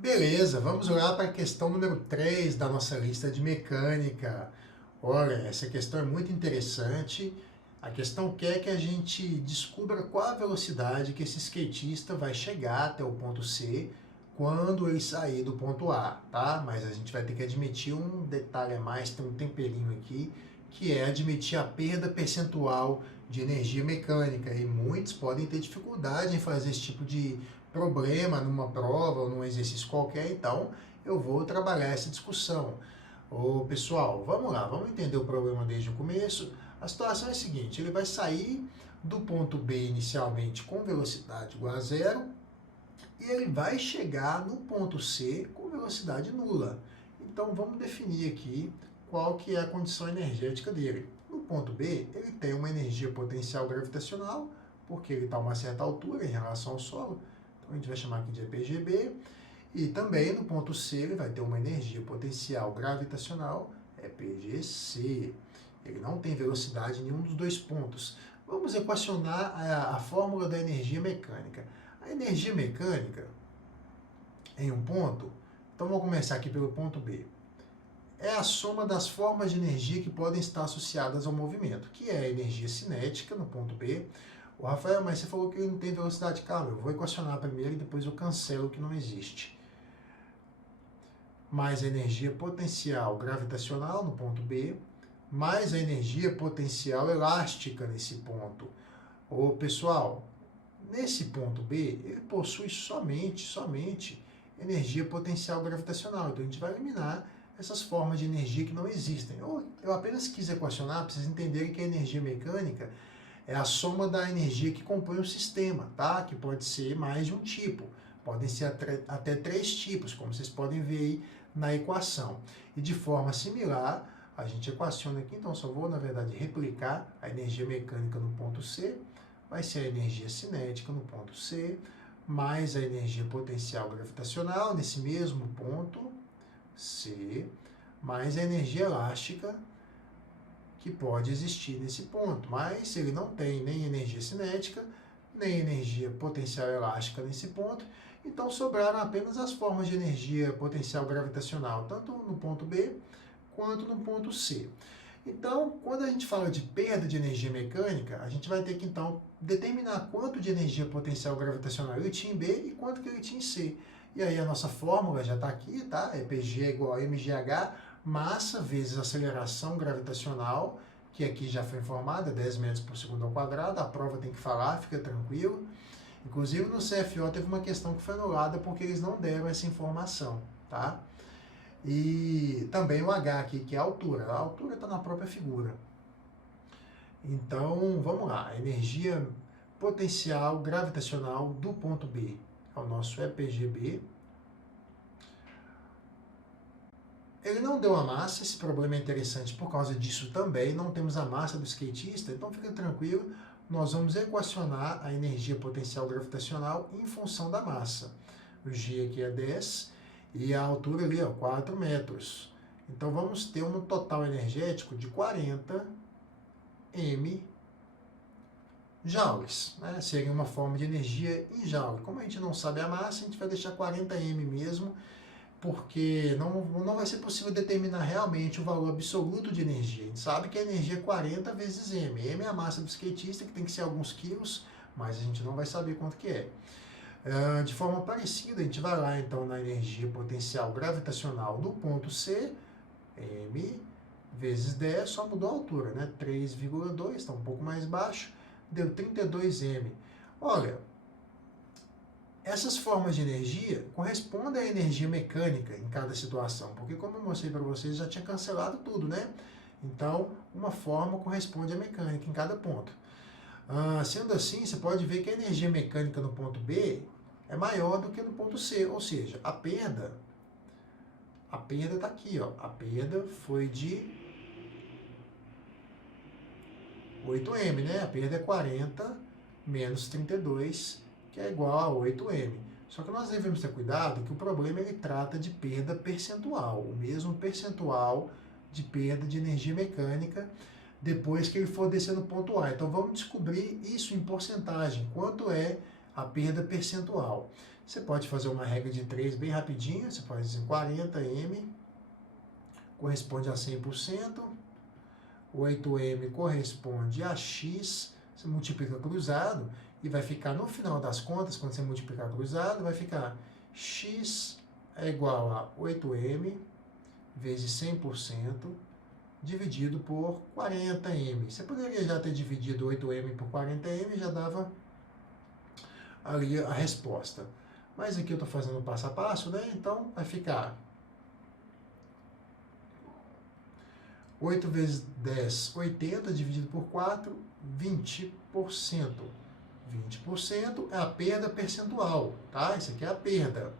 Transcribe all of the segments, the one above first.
Beleza, vamos lá para a questão número 3 da nossa lista de mecânica. Olha, essa questão é muito interessante. A questão quer que a gente descubra qual a velocidade que esse skatista vai chegar até o ponto C quando ele sair do ponto A, tá? Mas a gente vai ter que admitir um detalhe a mais, tem um temperinho aqui, que é admitir a perda percentual de energia mecânica. E muitos podem ter dificuldade em fazer esse tipo de problema numa prova ou num exercício qualquer, então eu vou trabalhar essa discussão. Ô, pessoal, vamos lá, vamos entender o problema desde o começo. A situação é a seguinte, ele vai sair do ponto B inicialmente com velocidade igual a zero e ele vai chegar no ponto C com velocidade nula. Então vamos definir aqui qual que é a condição energética dele. No ponto B, ele tem uma energia potencial gravitacional, porque ele está a uma certa altura em relação ao solo, então a gente vai chamar aqui de EPGB, e também no ponto C ele vai ter uma energia potencial gravitacional, EPGC. Ele não tem velocidade em nenhum dos dois pontos. Vamos equacionar a fórmula da energia mecânica. A energia mecânica em um ponto, então vamos começar aqui pelo ponto B, é a soma das formas de energia que podem estar associadas ao movimento, que é a energia cinética no ponto B. O Rafael, mas você falou que ele não tem velocidade. Calma, eu vou equacionar primeiro e depois eu cancelo o que não existe. Mais a energia potencial gravitacional no ponto B, mais a energia potencial elástica nesse ponto. Ô, pessoal, nesse ponto B, ele possui somente energia potencial gravitacional. Então a gente vai eliminar essas formas de energia que não existem. Eu apenas quis equacionar para vocês entenderem que a energia mecânica é a soma da energia que compõe o sistema, tá? Que pode ser mais de um tipo. Podem ser até 3 tipos, como vocês podem ver aí na equação. E de forma similar, a gente equaciona aqui, então só vou, na verdade, replicar a energia mecânica no ponto C, vai ser a energia cinética no ponto C, mais a energia potencial gravitacional nesse mesmo ponto, C, mais a energia elástica que pode existir nesse ponto, mas ele não tem nem energia cinética, nem energia potencial elástica nesse ponto, então sobraram apenas as formas de energia potencial gravitacional, tanto no ponto B quanto no ponto C. Então, quando a gente fala de perda de energia mecânica, a gente vai ter que, então, determinar quanto de energia potencial gravitacional ele tinha em B e quanto que ele tinha em C. E aí a nossa fórmula já está aqui, tá? EPG é igual a mgh, massa vezes aceleração gravitacional, que aqui já foi informada, 10 metros por segundo ao quadrado. A prova tem que falar, fica tranquilo. Inclusive no CFO teve uma questão que foi anulada porque eles não deram essa informação, tá? E também o H aqui, que é a altura. A altura está na própria figura. Então, vamos lá. A energia potencial gravitacional do ponto B é o nosso EPGB. Ele não deu a massa, esse problema é interessante por causa disso também. Não temos a massa do skatista, então fica tranquilo. Nós vamos equacionar a energia potencial gravitacional em função da massa. O G aqui é 10 e a altura ali, ó, 4 metros. Então vamos ter um total energético de 40 m joules, né? Seria uma forma de energia em joule. Como a gente não sabe a massa, a gente vai deixar 40 m mesmo, porque não vai ser possível determinar realmente o valor absoluto de energia. A gente sabe que a energia é 40 vezes m. M é a massa do skatista, que tem que ser alguns quilos, mas a gente não vai saber quanto que é. De forma parecida, a gente vai lá então na energia potencial gravitacional do ponto C, m vezes 10, só mudou a altura, né? 3,2, está um pouco mais baixo, deu 32 m. Olha, essas formas de energia correspondem à energia mecânica em cada situação, porque como eu mostrei para vocês, já tinha cancelado tudo, né? Então, uma forma corresponde à mecânica em cada ponto. Sendo assim, você pode ver que a energia mecânica no ponto B é maior do que no ponto C, ou seja, a perda está aqui, ó. A perda foi de 8m, né? A perda é 40 menos 32, que é igual a 8m. Só que nós devemos ter cuidado que o problema ele trata de perda percentual, o mesmo percentual de perda de energia mecânica depois que ele for descer no ponto A. Então vamos descobrir isso em porcentagem, quanto é a perda percentual. Você pode fazer uma regra de 3 bem rapidinho, você pode dizer 40M corresponde a 100%, 8M corresponde a X, você multiplica cruzado e vai ficar, no final das contas, quando você multiplicar cruzado, vai ficar X é igual a 8M vezes 100% dividido por 40M. Você poderia já ter dividido 8M por 40M, já dava ali a resposta. Mas aqui eu estou fazendo passo a passo, né? Então vai ficar 8 vezes 10, 80, dividido por 4, 20%. 20% é a perda percentual, tá? Isso aqui é a perda.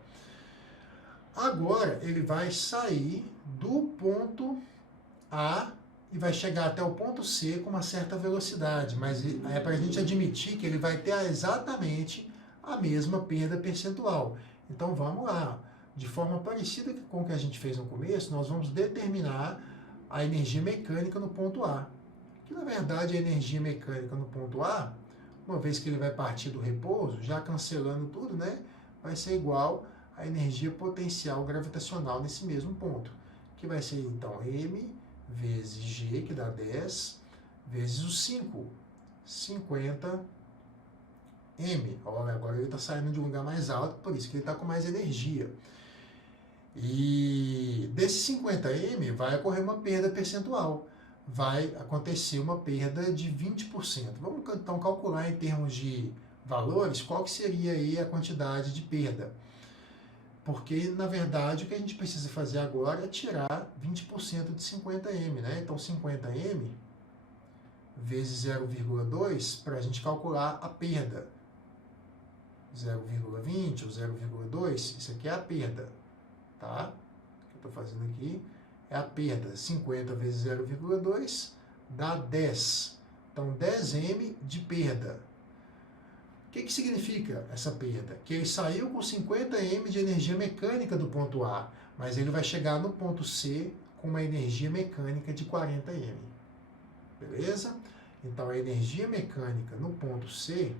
Agora, ele vai sair do ponto A e vai chegar até o ponto C com uma certa velocidade, mas é para a gente admitir que ele vai ter exatamente a mesma perda percentual. Então, vamos lá. De forma parecida com o que a gente fez no começo, nós vamos determinar a energia mecânica no ponto A. Que, na verdade, a energia mecânica no ponto A, uma vez que ele vai partir do repouso, já cancelando tudo, né, vai ser igual à energia potencial gravitacional nesse mesmo ponto, que vai ser, então, M vezes G, que dá 10, vezes o 5, 50M. Olha, agora ele está saindo de um lugar mais alto, por isso que ele está com mais energia. E desse 50M vai ocorrer uma perda percentual. Vai acontecer uma perda de 20%. Vamos então calcular em termos de valores qual que seria aí a quantidade de perda. Porque, na verdade, o que a gente precisa fazer agora é tirar 20% de 50M, né? Então, 50M vezes 0,2 para a gente calcular a perda. 0,20 ou 0,2, isso aqui é a perda, tá? O que eu estou fazendo aqui é a perda. 50 vezes 0,2 dá 10. Então, 10M de perda. O que significa essa perda? Que ele saiu com 50M de energia mecânica do ponto A, mas ele vai chegar no ponto C com uma energia mecânica de 40M. Beleza? Então, a energia mecânica no ponto C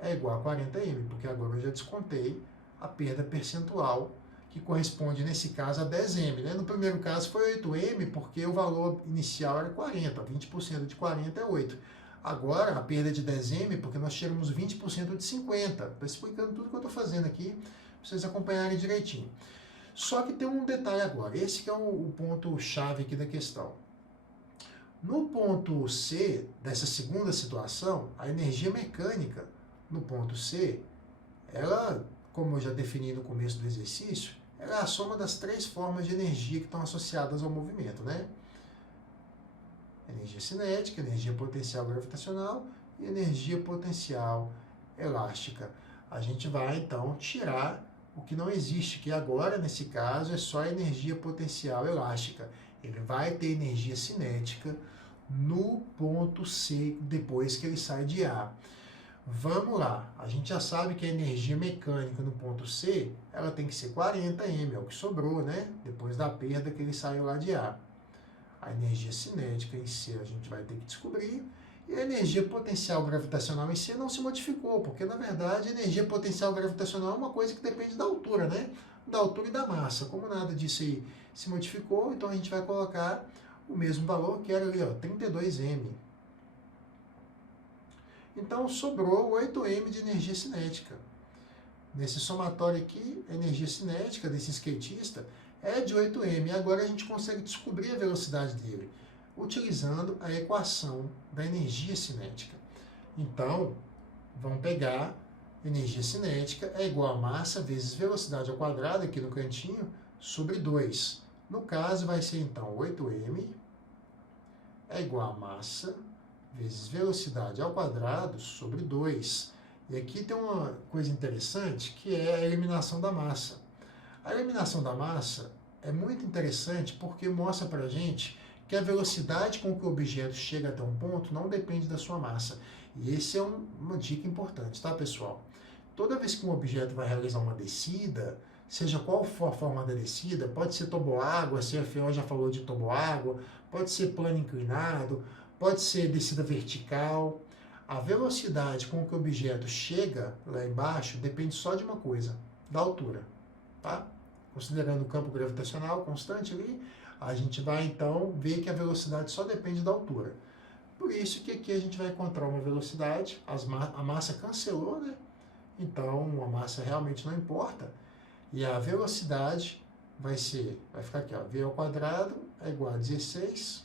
é igual a 40M, porque agora eu já descontei a perda percentual, que corresponde, nesse caso, a 10M. Né? No primeiro caso foi 8M, porque o valor inicial era 40, 20% de 40 é 8. Agora, a perda de 10M, porque nós tiramos 20% de 50. Estou explicando tudo que eu estou fazendo aqui, para vocês acompanharem direitinho. Só que tem um detalhe agora, esse que é o ponto-chave aqui da questão. No ponto C, dessa segunda situação, a energia mecânica no ponto C, ela, como eu já defini no começo do exercício, ela é a soma das 3 formas de energia que estão associadas ao movimento, né? Energia cinética, energia potencial gravitacional e energia potencial elástica. A gente vai, então, tirar o que não existe, que agora, nesse caso, é só a energia potencial elástica. Ele vai ter energia cinética no ponto C, depois que ele sai de A. Vamos lá, a gente já sabe que a energia mecânica no ponto C, ela tem que ser 40M, é o que sobrou, né? Depois da perda que ele saiu lá de A. A energia cinética em C a gente vai ter que descobrir, e a energia potencial gravitacional em C não se modificou, porque na verdade a energia potencial gravitacional é uma coisa que depende da altura, né? Da altura e da massa. Como nada disso aí se modificou, então a gente vai colocar o mesmo valor, que era ali, ó, 32M. Então sobrou 8M de energia cinética. Nesse somatório aqui, a energia cinética desse skatista é de 8M. E agora a gente consegue descobrir a velocidade dele, utilizando a equação da energia cinética. Então, vamos pegar energia cinética é igual a massa vezes velocidade ao quadrado, aqui no cantinho, sobre 2. No caso, vai ser então 8M é igual a massa vezes velocidade ao quadrado sobre 2. E aqui tem uma coisa interessante, que é a eliminação da massa. A eliminação da massa é muito interessante porque mostra para a gente que a velocidade com que o objeto chega até um ponto não depende da sua massa. E esse é uma dica importante, tá, pessoal? Toda vez que um objeto vai realizar uma descida, seja qual for a forma da descida, pode ser toboágua, a CFO já falou de toboágua, pode ser plano inclinado, pode ser descida vertical. A velocidade com que o objeto chega lá embaixo depende só de uma coisa, da altura, tá? Considerando o campo gravitacional constante ali, a gente vai então ver que a velocidade só depende da altura. Por isso que aqui a gente vai encontrar uma velocidade, a massa cancelou, né? Então a massa realmente não importa. E a velocidade vai ficar aqui, ó, v ao quadrado é igual a 16.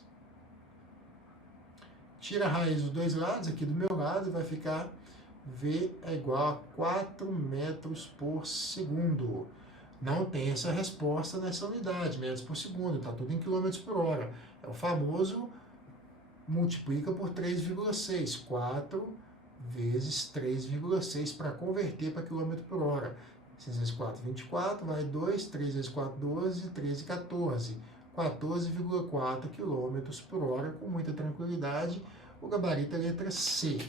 Tira a raiz dos dois lados, aqui do meu lado, vai ficar v é igual a 4 metros por segundo. Não tem essa resposta nessa unidade, metros por segundo, está tudo em quilômetros por hora. É o famoso multiplica por 3,6, 4 vezes 3,6 para converter para quilômetro por hora. 6 vezes 4, 24, vai 2, 3 vezes 4, 12, 13, 14. 14,4 km por hora, com muita tranquilidade. O gabarito é a letra C,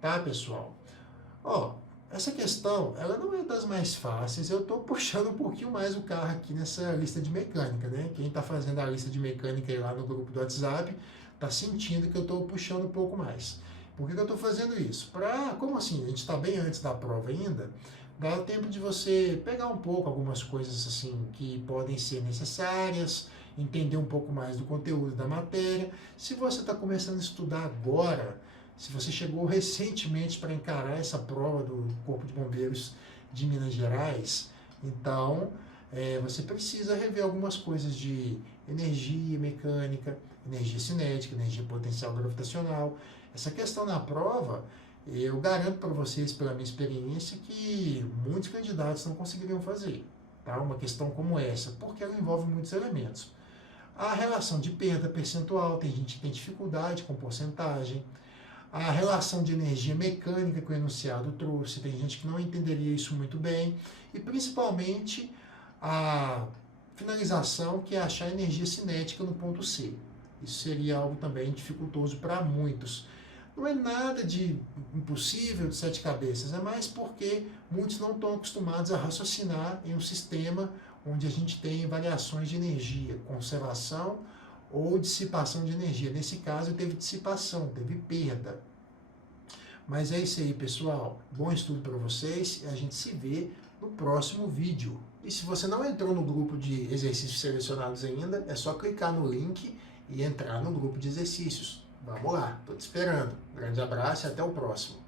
tá, pessoal? Ó, essa questão, ela não é das mais fáceis, eu estou puxando um pouquinho mais o carro aqui nessa lista de mecânica, né? Quem está fazendo a lista de mecânica aí lá no grupo do WhatsApp, está sentindo que eu estou puxando um pouco mais. Por que eu estou fazendo isso? Como assim, a gente está bem antes da prova ainda, dá tempo de você pegar um pouco algumas coisas assim que podem ser necessárias, entender um pouco mais do conteúdo da matéria. Se você está começando a estudar agora, se você chegou recentemente para encarar essa prova do Corpo de Bombeiros de Minas Gerais, então você precisa rever algumas coisas de energia mecânica, energia cinética, energia potencial gravitacional. Essa questão na prova, eu garanto para vocês, pela minha experiência, que muitos candidatos não conseguiriam fazer, tá? Uma questão como essa, porque ela envolve muitos elementos. A relação de perda percentual, tem gente que tem dificuldade com porcentagem. A relação de energia mecânica que o enunciado trouxe, tem gente que não entenderia isso muito bem. E principalmente a finalização, que é achar energia cinética no ponto C. Isso seria algo também dificultoso para muitos. Não é nada de impossível, de sete cabeças, é mais porque muitos não estão acostumados a raciocinar em um sistema onde a gente tem variações de energia, conservação ou dissipação de energia. Nesse caso, teve dissipação, teve perda. Mas é isso aí, pessoal. Bom estudo para vocês e a gente se vê no próximo vídeo. E se você não entrou no grupo de exercícios selecionados ainda, é só clicar no link e entrar no grupo de exercícios. Vamos lá, estou te esperando. Um grande abraço e até o próximo.